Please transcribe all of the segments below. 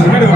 Primero,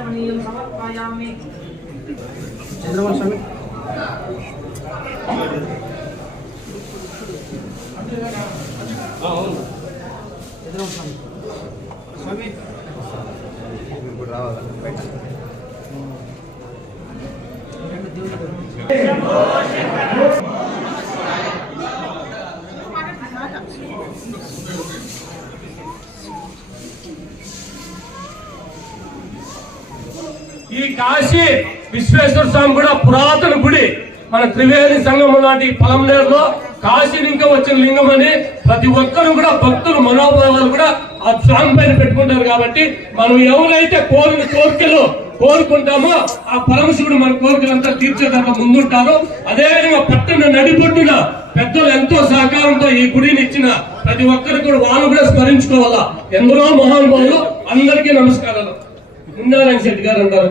Subramaniam சமர்ப்பயாமி Chandramohan சுவாமி சந்திரமோகன் சுவாமி சுவாமி ரெண்டு ఈ కాశీ విశ్వేశ్వర స్వామి కూడా పురాతన గుడి. మన త్రివేణి సంఘం లాంటి పొలంనేరులో కాశీ ఇంకా వచ్చిన లింగం అని ప్రతి ఒక్కరు కూడా భక్తులు మనోభావాలు కూడా ఆ స్వామి పైన పెట్టుకుంటారు కాబట్టి మనం ఎవరైతే కోరిన కోరికలు కోరుకుంటామో ఆ పరమశివుడు మన కోరికలంతా తీర్చేదాకా ముందుంటారు. అదేవిధంగా పట్టణ నడిపొట్టిన పెద్దలు ఎంతో సహకారంతో ఈ గుడిని ఇచ్చిన ప్రతి ఒక్కరు కూడా వాళ్ళు కూడా స్మరించుకోవాలా? ఎందరో మహానుభావులు అందరికీ నమస్కారాలు. ఉన్నారాయణ శెట్టి గారు అంటారు.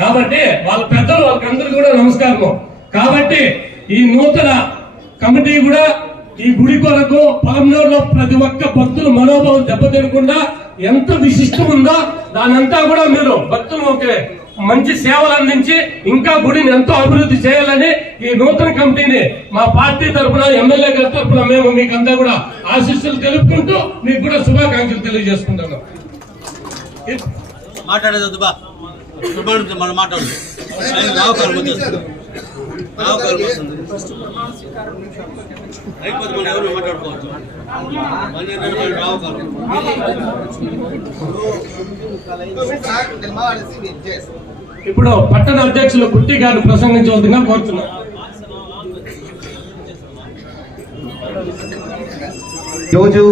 కాబట్టి వాళ్ళ పెద్దలు వాళ్ళకందరికీ కూడా నమస్కారము. కాబట్టి ఈ నూతన కమిటీ కూడా ఈ గుడి కొరకు పొలంలో ప్రతి ఒక్క భక్తుల మనోభావం దెబ్బతినకుండా ఎంత విశిష్టం ఉందో దానంతా కూడా మీరు భక్తులు ఒక మంచి సేవలు అందించి ఇంకా గుడిని ఎంతో అభివృద్ధి చేయాలని ఈ నూతన కమిటీని మా పార్టీ తరఫున ఎమ్మెల్యే గారి తరఫున మేము మీకంతా కూడా ఆశీస్సులు తెలుపుకుంటూ మీకు కూడా శుభాకాంక్షలు తెలియజేసుకుంటున్నాం. మాట్లాడేది వద్దు బా. సుబ్రహ్మణ్యం మనం మాట్లాడు. వచ్చేస్తుంది వస్తుంది అయిపోతే మనం ఎవరు మాట్లాడుకోవచ్చు? రావుకాలం ఇప్పుడు పట్టణ అధ్యక్షులు గుట్టి గారు ప్రసంగించవలసిందిగా కోరుతున్నాం రోజు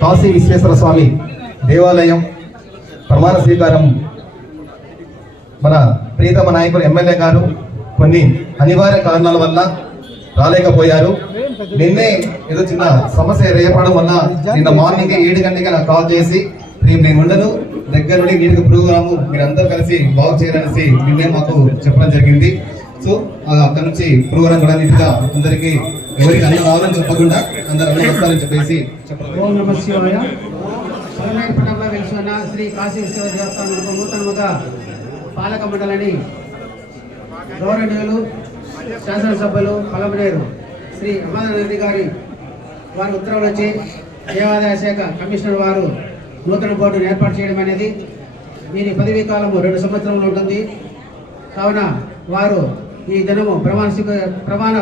కాశీ విశ్వేశ్వర స్వామి దేవాలయం ప్రమాణ స్వీకారం మన ప్రీతమ నాయకులు ఎమ్మెల్యే గారు కొన్ని అనివార్య కారణాల వల్ల రాలేకపోయారు. నిన్నే ఏదో చిన్న సమస్య రేపడం వల్ల నిన్న మార్నింగ్ ఏడు గంటలకి నాకు కాల్ చేసి రేపు నేను ఉండను. దగ్గర నుండి నీటికి ప్రోగ్రాము మీరందరూ కలిసి బాగు చేయాలనేసి నిన్నే మాకు చెప్పడం జరిగింది. సో అక్కడ నుంచి ప్రోగ్రాం కూడా నీట్గా అందరికీ ఎవరికి అన్న రావాలని చెప్పకుండా అందరూ అన్న వస్తారని చెప్పేసి చెప్పడం ఓం నమ పట్టణంలో శ్రీ కాశీ విశ్వ దేవస్థానం నూతనముగా పాలక మండలిని గౌరవనీయులు శాసనసభ్యులు పలమనేరు శ్రీ అమరానంది గారి వారి ఉత్తర్వులు వచ్చి దేవాదాయ శాఖ కమిషనర్ వారు నూతన బోర్డును ఏర్పాటు చేయడం అనేది దీని పదవీ కాలము రెండు సంవత్సరములు ఉంటుంది. కావున వారు ఈ దినము ప్రమాణ ప్రమాణ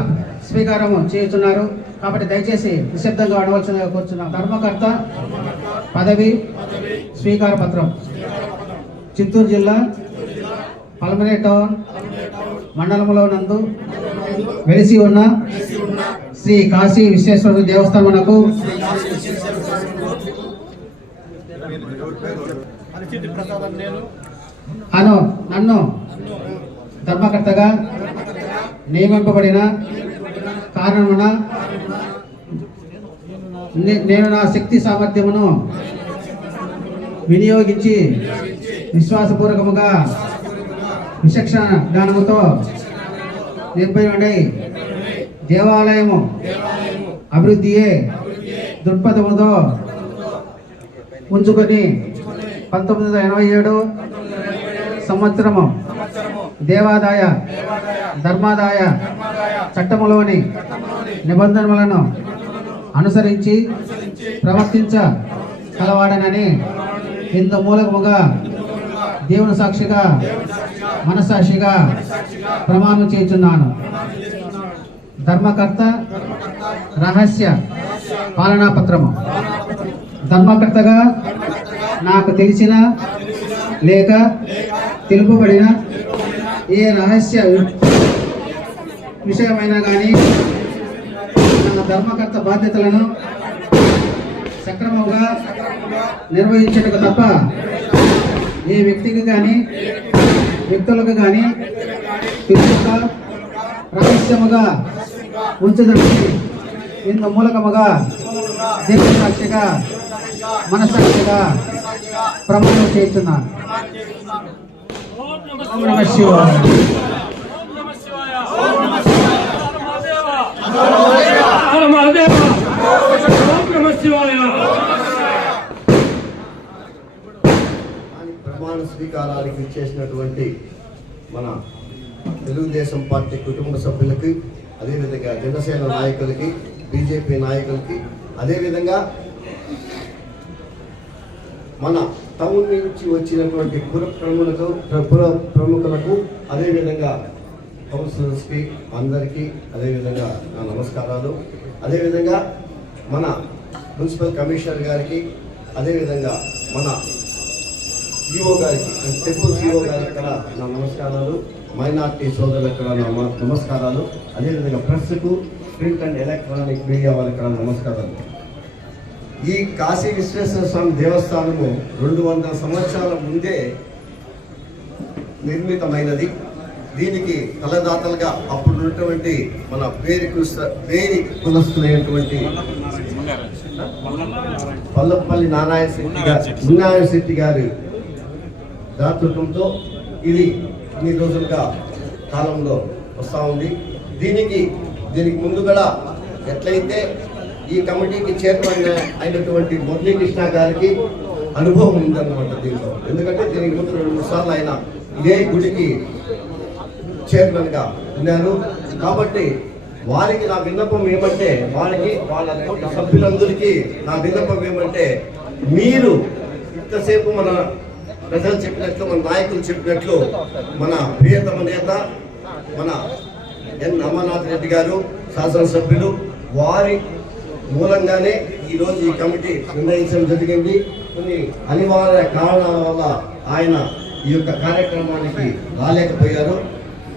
స్వీకారము చేస్తున్నారు కాబట్టి దయచేసి నిశ్శబ్దంగా అడవలసిందిగా కూర్చున్నాం. ధర్మకర్త పదవి స్వీకార పత్రం చిత్తూరు జిల్లా పల్మనే టౌన్ మండలంలో నందు వెలిసి ఉన్న శ్రీ కాశీ విశ్వేశ్వర దేవస్థానమునకు అను నన్ను ధర్మకర్తగా నియమింపబడిన కారణమున నేను నా శక్తి సామర్థ్యమును వినియోగించి విశ్వాసపూర్వకముగా విచక్షణ జ్ఞానముతో నిర్భయుడై దేవాలయము అభివృద్ధియే దృక్పథముతో ఉంచుకొని పంతొమ్మిది వందల ఎనభై ఏడు సంవత్సరము దేవాదాయ ధర్మాదాయ చట్టములోని నిబంధనలను అనుసరించి ప్రవర్తించ కలవాడనని ఇంత మూలకముగా దేవుని సాక్షిగా మనసాక్షిగా ప్రమాణం చేస్తున్నాను ధర్మకర్త రహస్య పాలనా పత్రము. ధర్మకర్తగా నాకు తెలిసిన లేక తెలుపబడిన ఏ రహస్య విషయమైనా కానీ మన ధర్మకర్త బాధ్యతలను సక్రమంగా నిర్వహించటకు తప్ప ఏ వ్యక్తికి కానీ వ్యక్తులకు కానీ రహస్యముగా ఉంచదని ఇందు మూలకముగా దేవుని సాక్షిగా మనసాక్షిగా ప్రమాణం చేస్తున్నాను. ఓం నమః ఓం నమ శివాయ. ప్రమాణ స్వీకారానికి ఇచ్చేసినటువంటి మన తెలుగుదేశం పార్టీ కుటుంబ సభ్యులకి అదేవిధంగా జనసేన నాయకులకి బీజేపీ నాయకులకి అదేవిధంగా మన టౌన్ నుంచి వచ్చినటువంటి పుర ప్రముఖులకు పుర ప్రముఖులకు అదేవిధంగా కౌన్సిలర్స్కి అందరికీ అదేవిధంగా నా నమస్కారాలు. అదేవిధంగా మన మున్సిపల్ కమిషనర్ గారికి అదేవిధంగా మన ఈఓ గారికి టెంపుల్ సిఓ గారికి కూడా నా నమస్కారాలు. మైనార్టీ సోదరులకు కూడా నా నమస్కారాలు. అదేవిధంగా ప్రెస్కు ప్రింట్ అండ్ ఎలక్ట్రానిక్ మీడియా వాళ్ళకి కూడా నమస్కారాలు. ఈ కాశీ విశ్వేశ్వర స్వామి దేవస్థానము రెండు వందల సంవత్సరాల ముందే నిర్మితమైనది. దీనికి తలదాతలుగా అప్పుడు ఉన్నటువంటి మన పేరు కృష్ణ పేరు కులస్తులైనటువంటి పల్లంపల్లి నారాయణ శెట్టి గారు నారాయణ శెట్టి గారి దాతృత్వంతో ఇది ఇన్ని రోజులుగా కాలంలో వస్తూ ఉంది. దీనికి దీనికి ముందు కూడా ఎట్లయితే ఈ కమిటీకి చైర్మన్ అయినటువంటి మురళీకృష్ణ గారికి అనుభవం ఉందన్నమాట దీంట్లో. ఎందుకంటే దీనికి ముందు రెండు మూడు సార్లు ఆయన ఇదే గుడికి చైర్మన్గా ఉన్నారు. కాబట్టి వారికి నా విన్నపం ఏమంటే వారికి వాళ్ళ సభ్యులందరికీ నా విన్నపం ఏమంటే మీరు ఇంతసేపు మన ప్రజలు చెప్పినట్లు మన నాయకులు చెప్పినట్లు మన ప్రియతమ నేత మన ఎన్ అమర్నాథ్ రెడ్డి గారు శాసనసభ్యులు వారి మూలంగానే ఈరోజు ఈ కమిటీ నిర్ణయించడం జరిగింది. కొన్ని అనివార్య కారణాల వల్ల ఆయన ఈ యొక్క కార్యక్రమానికి రాలేకపోయారు.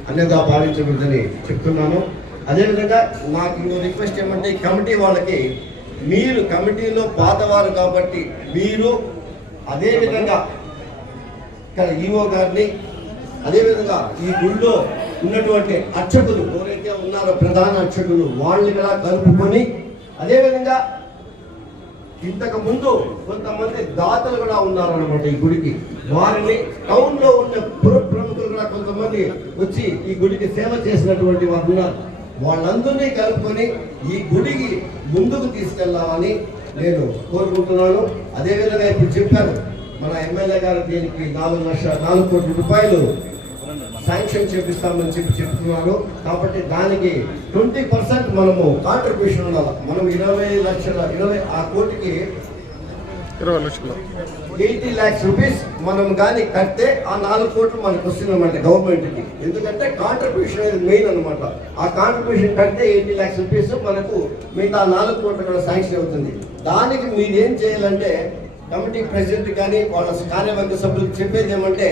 అన్యదా భావించకూడదని చెప్తున్నాను. అదేవిధంగా నాకు ఇంకో రిక్వెస్ట్ ఏమంటే ఈ కమిటీ వాళ్ళకి మీరు కమిటీలో పాతవారు కాబట్టి మీరు అదేవిధంగా ఇక్కడ ఈఓ గారిని అదేవిధంగా ఈ గుళ్ళో ఉన్నటువంటి అర్చకులు ఎవరైతే ఉన్నారో ప్రధాన అర్చకులు వాళ్ళని కూడా కలుపుకొని అదేవిధంగా ఇంతకు ముందు కొంతమంది దాతలు కూడా ఉన్నారన్నమాట ఈ గుడికి. వారిని టౌన్లో ఉన్న ప్రముఖులు కూడా కొంతమంది వచ్చి ఈ గుడికి సేవ చేసినటువంటి వారు ఉన్నారు. వాళ్ళందరినీ కలుపుకొని ఈ గుడికి ముందుకు తీసుకెళ్ళామని నేను కోరుకుంటున్నాను. అదేవిధంగా ఇప్పుడు చెప్పాను మన ఎమ్మెల్యే గారు దీనికి నాలుగు లక్షల నాలుగు కోట్ల రూపాయలు శాంక్షన్ చేపిస్తామని చెప్పి చెప్తున్నారు కాబట్టి దానికి ట్వంటీ పర్సెంట్ మనము కాంట్రిబ్యూషన్ ఉండాలి. మనం ఇరవై లక్షల ఇరవై ఆ కోటికి ఇరవై లక్షలు. ఎయిటీ ల్యాక్స్ రూపీస్ మనం కానీ కడితే ఆ నాలుగు కోట్లు మనకు వస్తుందన్నమాట గవర్నమెంట్కి. ఎందుకంటే కాంట్రిబ్యూషన్ అనేది మెయిన్ అన్నమాట. ఆ కాంట్రిబ్యూషన్ కడితే ఎయిటీ ల్యాక్స్ రూపీస్ మనకు మిగతా నాలుగు కోట్లు కూడా శాంక్షన్ అవుతుంది. దానికి మీరు ఏం చేయాలంటే కమిటీ ప్రెసిడెంట్ కానీ వాళ్ళ కార్యవర్గ సభ్యులకు చెప్పేది ఏమంటే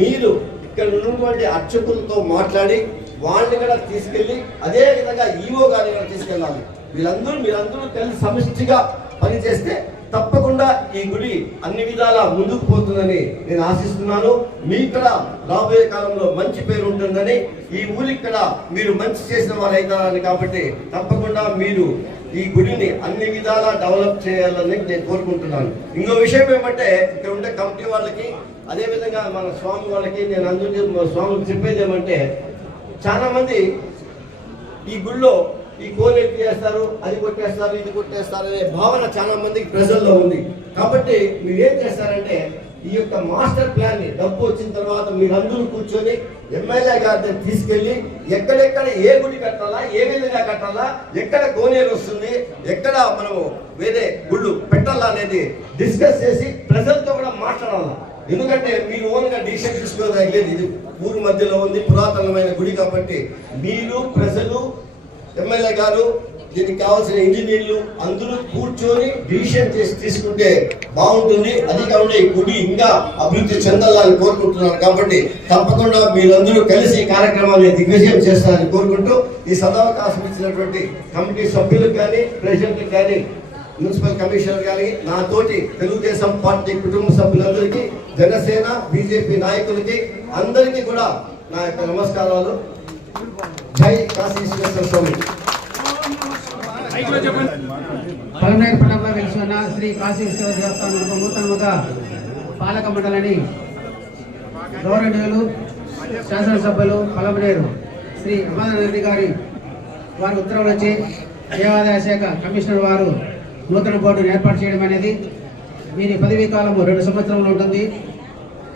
మీరు ఇక్కడ ఉన్నటువంటి అర్చకులతో మాట్లాడి వాళ్ళని కూడా తీసుకెళ్ళి అదే విధంగా ఈఓ గారిని కూడా తీసుకెళ్ళాలి. వీళ్ళందరూ మీరందరూ కలిసి సమిష్టిగా పనిచేస్తే తప్పకుండా ఈ గుడి అన్ని విధాలా ముందుకు పోతుందని నేను ఆశిస్తున్నాను. మీ ఇక్కడ రాబోయే కాలంలో మంచి పేరు ఉంటుందని ఈ ఊరి ఇక్కడ మీరు మంచి చేసిన వారు అవుతారని కాబట్టి తప్పకుండా మీరు ఈ గుడిని అన్ని విధాలా డెవలప్ చేయాలని నేను కోరుకుంటున్నాను. ఇంకో విషయం ఏమంటే ఇక్కడ ఉండే కమిటీ వాళ్ళకి అదేవిధంగా మన స్వామి వాళ్ళకి నేను అందరికీ స్వామికి చెప్పేది ఏమంటే చాలా మంది ఈ గుళ్ళో ఈ కోనేటి చేస్తారు? అది కొట్టేస్తారు. ఇది కొట్టేస్తారు అనే భావన చాలా మందికి ప్రజల్లో ఉంది. కాబట్టి మీరు ఏం చేస్తారంటే ఈ యొక్క మాస్టర్ ప్లాన్ని డబ్బు వచ్చిన తర్వాత మీరు అందరూ కూర్చొని ఎమ్మెల్యే గారిని తీసుకెళ్ళి ఎక్కడెక్కడ ఏ గుడి కట్టాలా ఏ విధంగా కట్టాలా ఎక్కడ కోనేరు వస్తుంది ఎక్కడ మనము వేరే గుళ్ళు పెట్టాలా అనేది డిస్కస్ చేసి ప్రజలతో కూడా మాట్లాడాలా. ఎందుకంటే మీరు ఓన్గా డిసిషన్ లేదు. ఇది ఊరు మధ్యలో ఉంది పురాతనమైన గుడి కాబట్టి మీరు ప్రజలు ఎమ్మెల్యే గారు దీనికి కావాల్సిన ఇంజనీర్లు అందరూ కూర్చొని డిసిషన్ చేసి తీసుకుంటే బాగుంటుంది. అది కాకుండా ఈ గుడి ఇంకా అభివృద్ధి చెందాలని కోరుకుంటున్నాను కాబట్టి తప్పకుండా మీరందరూ కలిసి ఈ కార్యక్రమాన్ని దిగ్విజయం చేస్తారని కోరుకుంటూ ఈ సదావకాశం ఇచ్చినటువంటి కమిటీ సభ్యులకు కానీ ప్రెసిడెంట్కి కానీ మున్సిపల్ కమిషనర్ గారి నాతోటి తెలుగుదేశం పార్టీ కుటుంబ సభ్యులందరికీ జనసేన బీజేపీ నాయకులకి అందరికీ కూడా నా యొక్క నమస్కారాలు. జై కాశీ స్వామి. పలమనేరు పట్టణంలో శ్రీ కాశీ విశ్వ దేవస్థానంలో నూతనముగా పాలక మండలిని గౌరవనీయులు శాసనసభ్యులు పలమనేరు శ్రీ అమరనాథ్ రెడ్డి గారి వారి ఉత్తర్వులు వచ్చి దేవాదాయ శాఖ కమిషనర్ వారు నూతన బోర్డును ఏర్పాటు చేయడం అనేది దీని పదవీ కాలము రెండు సంవత్సరంలో ఉంటుంది.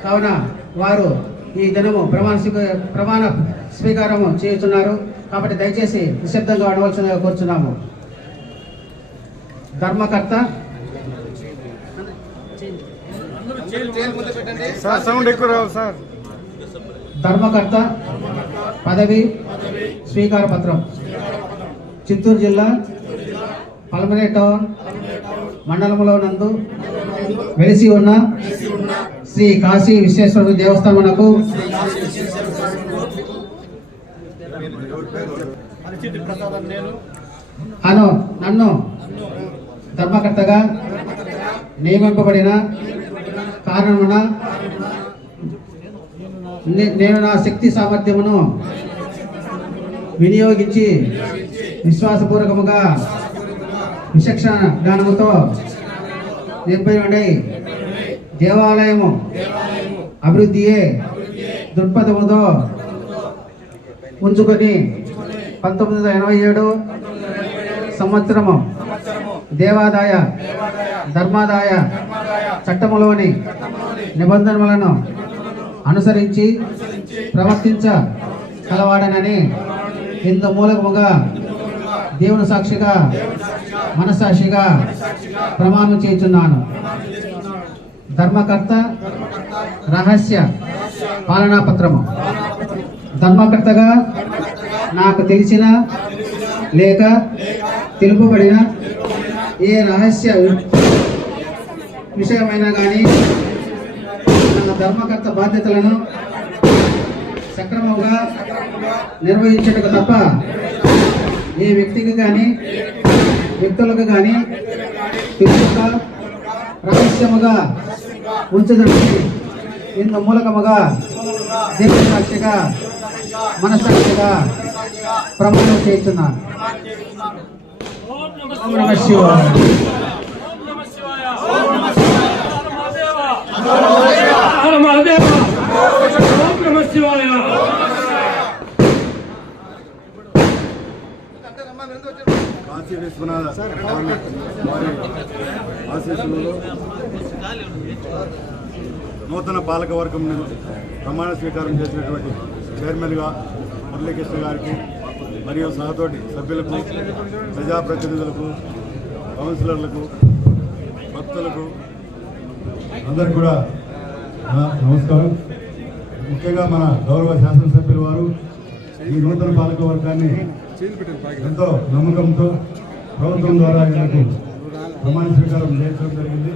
కావున వారు ఈ దినము ప్రమాణ ప్రమాణ స్వీకారము చేస్తున్నారు కాబట్టి దయచేసి నిశ్శబ్దంగా ఉండవలసిందిగా కోరుచున్నాము. ధర్మకర్త. ధర్మకర్త. పదవి. స్వీకార పత్రం. చిత్తూరు జిల్లా. పల్మనే టౌన్. మండలంలో నందు. వెలిసి ఉన్న శ్రీ కాశీ విశ్వేశ్వర దేవస్థానమునకు అను నన్ను. ధర్మకర్తగా నియమింపబడిన కారణమున నేను నా శక్తి సామర్థ్యమును వినియోగించి విశ్వాసపూర్వకముగా విచక్షణ జ్ఞానముతో నిర్భయుడై దేవాలయము అభివృద్ధియే దృక్పథముతో ఉంచుకొని పంతొమ్మిది వందల ఎనభై ఏడు సంవత్సరము దేవాదాయ ధర్మాదాయ చట్టములోని నిబంధనలను అనుసరించి ప్రవర్తించ కలవాడనని ఇందు మూలకముగా దేవుని సాక్షిగా మనసాక్షిగా ప్రమాణం చేస్తున్నాను ధర్మకర్త రహస్య పాలనా పత్రము. ధర్మకర్తగా నాకు తెలిసిన లేక తెలుపబడిన ఏ రహస్య విషయమైనా కానీ తన ధర్మకర్త బాధ్యతలను సక్రమంగా నిర్వహించటకు తప్ప ఏ వ్యక్తికి కానీ వ్యక్తులకు కానీ తెలుసుక రహస్యముగా ఉంచదని ఇందు మూలకముగా దేశ సాక్షిగా మనసాక్షిగా ప్రమాణం చేస్తున్నాను. ఓం నమ శివాయ. ఓం నమ శివాయ ఓం నమ శివాయ హర మహాదేవ. హర మహాదేవ ఓం నమ శివాయ. కాశీ విశ్వనాథ ఆశీస్సులలో నూతన పాలకవర్గం ప్రమాణ స్వీకారం చేసినటువంటి చైర్మన్గా మురళీకృష్ణ గారికి మరియు సహతోటి సభ్యులకు ప్రజాప్రతినిధులకు కౌన్సిలర్లకు భక్తులకు అందరికి కూడా నమస్కారం. ముఖ్యంగా మన గౌరవ శాసనసభ్యుల వారు ఈ నూతన పాలక వర్గాన్ని ఎంతో నమ్మకంతో ప్రభుత్వం ద్వారా వీళ్ళకు ప్రమాణ స్వీకారం చేయించడం జరిగింది.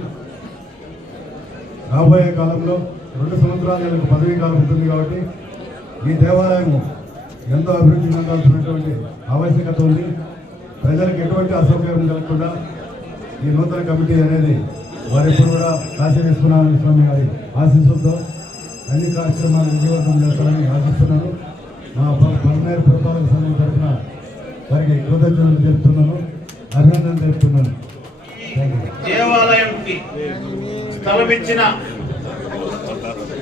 రాబోయే కాలంలో రెండు సంవత్సరాలు వీళ్ళకు పదవీ కాలం ఉంటుంది కాబట్టి ఈ దేవాలయం ఎంతో అభివృద్ధి చెందాల్సినటువంటి ఆవశ్యకత ఉంది. ప్రజలకు ఎటువంటి అసౌకర్యం కలగకుండా ఈ నూతన కమిటీ అనేది వారు ఎప్పుడు కూడా కాశీ విశ్వనాథ స్వామి గారి ఆశీస్సులతో అన్ని కార్యక్రమాలు విజయవంతం చేస్తారని ఆశిస్తున్నాను. మా ప- పల్మనేరు పురపాలక సంఘం తరఫున వారికి కృతజ్ఞతలు తెలుపుతున్నాను. అభినందనలు తెలుపుతున్నాను. థ్యాంక్ యూ దేవాలయంకి స్థలమిచ్చిన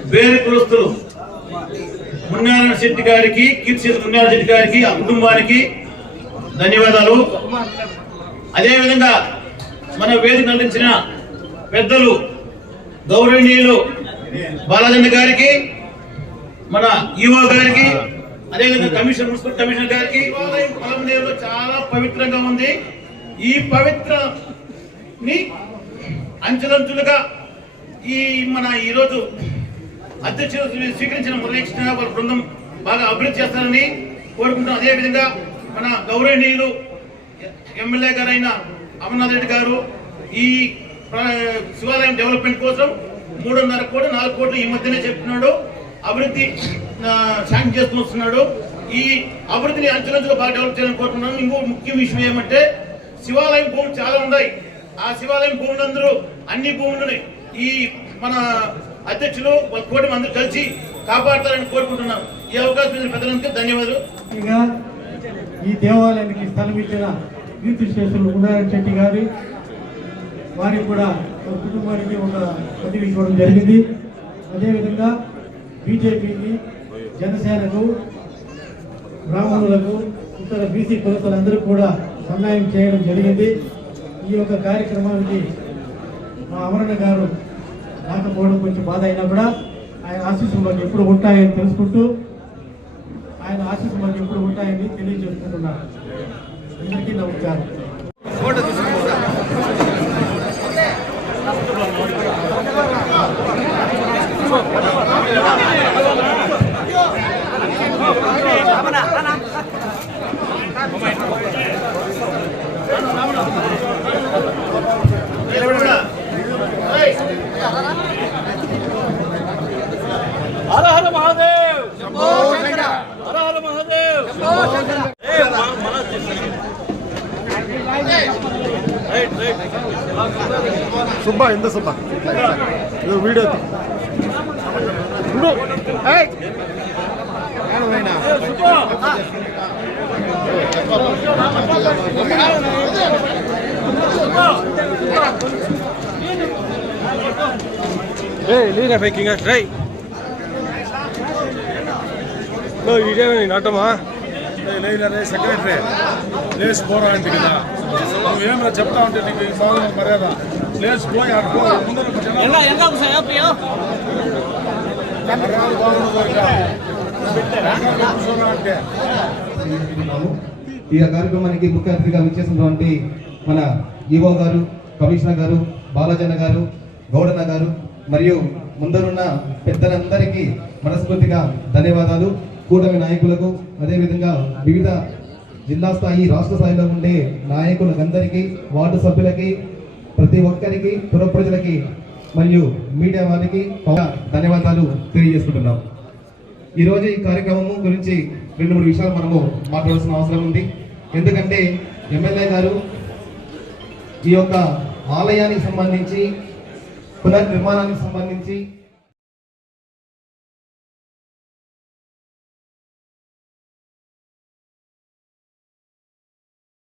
వేరు కులస్తులు మున్నారాయణ శెట్టి గారికి కీర్తి మున్నారాయణ శెట్టి గారికి ఆ కుటుంబానికి ధన్యవాదాలు. అదేవిధంగా మన వేదిక అందించిన పెద్దలు గౌరవనీయులు బాలాజన్న గారికి మన ఈవో గారికి అదేవిధంగా కమిషనర్ మున్సిపల్ కమిషనర్ గారికి పొలంనేరులో చాలా పవిత్రంగా ఉంది. ఈ పవిత్రని అంచెలంచులుగా ఈ మన ఈరోజు అధ్యక్షులు స్వీకరించిన మురళీకృష్ణ వారి బృందం బాగా అభివృద్ధి చేస్తారని కోరుకుంటున్నాం. అదేవిధంగా మన గౌరవనీయులు ఎమ్మెల్యే గారైన అమర్నాథ్ రెడ్డి గారు ఈ శివాలయం డెవలప్మెంట్ కోసం మూడున్నర కోట్లు నాలుగు కోట్లు ఈ మధ్యనే చెప్తున్నాడు. అభివృద్ధి ఆ, శాంక్షన్ చేస్తూ వస్తున్నాడు. ఈ అభివృద్ధిని అంచెలంచుగా బాగా డెవలప్ చేయాలని కోరుకుంటున్నాను. ఇంకో ముఖ్య విషయం ఏమంటే శివాలయం భూములు చాలా ఉన్నాయి. ఆ శివాలయం భూములందరూ అన్ని భూములని ఈ మన అధ్యక్షులు వాళ్ళ కోటి మంది కలిసి కాపాడతారని కోరుకుంటున్నాం. ఈ అవకాశం ప్రజలందరికీ ధన్యవాదాలు. ఈ దేవాలయానికి స్థలం ఇచ్చిన కీర్తి శేషులు ఉన్నారాయణ శెట్టి గారి వారికి కూడా ఒక కుటుంబానికి ఒక పదవి ఇవ్వడం జరిగింది. అదేవిధంగా బీజేపీకి జనసేనకు బ్రాహ్మణులకు ఇతర బీసీ కులస్తులందరూ కూడా సన్నాయం చేయడం జరిగింది. ఈ యొక్క కార్యక్రమానికి మా అమరణ గారు రాకపోవడం కొంచెం బాధ అయినా కూడా ఆయన ఆశీస్సులు మాకు ఎప్పుడు ఉంటాయని తెలుసుకుంటూ ఆయన ఆశీస్సులు మాకు ఎప్పుడు ఉంటాయని తెలియజేసుకుంటున్నాను. అందరికీ నమస్కారం. హర హర మహాదేవ్ హర హర మహాదేవ్ ఏ, మన- మన రైట్ రైట్ సుబ్బా ఎంత సుబ్బా ఇది వీడియో నటమా సెక్రటరీ లేచి పోరా అంటే కదా. నువ్వేమరా చెప్తా ఉంటే నీకు ఈ బాగుంది మర్యాద. ఈ కార్యక్రమానికి ముఖ్య అతిథిగా విచ్చేసినటువంటి మన ఈవో గారు కమిషనర్ గారు బాలజన్న గారు గౌడన్న గారు మరియు ముందరున్న పెద్దలందరికీ మనస్ఫూర్తిగా ధన్యవాదాలు. కూటమి నాయకులకు అదేవిధంగా వివిధ జిల్లా స్థాయి రాష్ట్ర స్థాయిలో ఉండే నాయకులందరికీ వార్డు సభ్యులకి ప్రతి ఒక్కరికి పురప్రజలకి మరియు మీడియా వారికి ధన్యవాదాలు తెలియజేసుకుంటున్నాం. ఈరోజు ఈ కార్యక్రమం గురించి రెండు మూడు విషయాలు మనము మాట్లాడాల్సిన అవసరం ఉంది. ఎందుకంటే ఎమ్మెల్యే గారు ఈ యొక్క ఆలయానికి సంబంధించి పునర్నిర్మాణానికి సంబంధించి